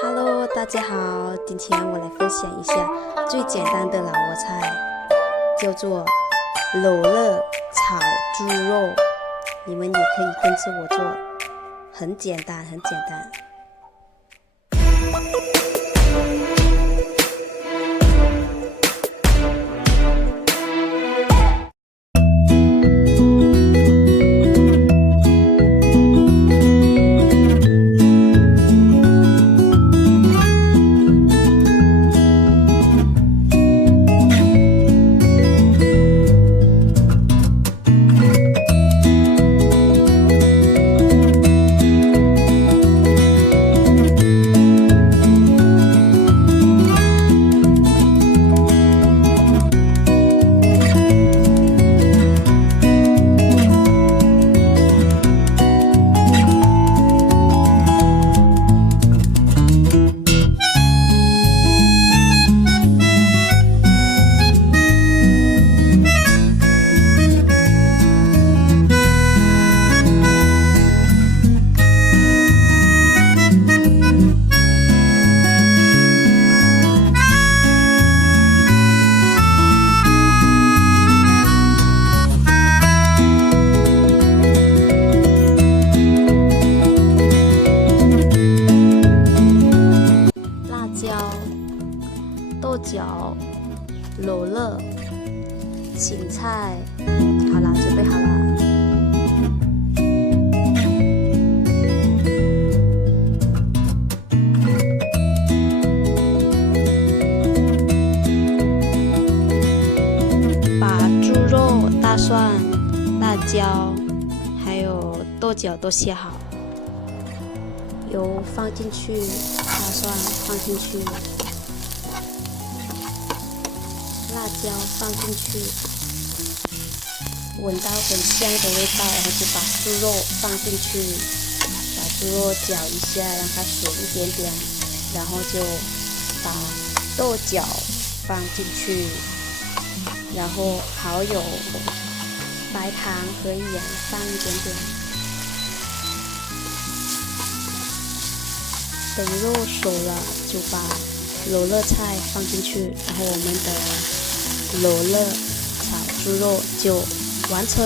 Hello，大家好，今天我来分享一下最简单的老挝菜，叫做罗勒炒猪肉。你们也可以跟着我做，很简单，很简单。豆角、罗勒、芹菜，好啦，准备好了。把猪肉、大蒜、辣椒还有豆角都切好，油放进去，大蒜放进去。辣椒放进去，闻到很香的味道，然后就把猪肉放进去，把猪肉搅一下，让它熟一点点，然后就把豆角放进去，然后蚝油、白糖和盐放一点点。等肉熟了，就把罗勒菜放进去，然后我们的罗勒炒猪肉就完成。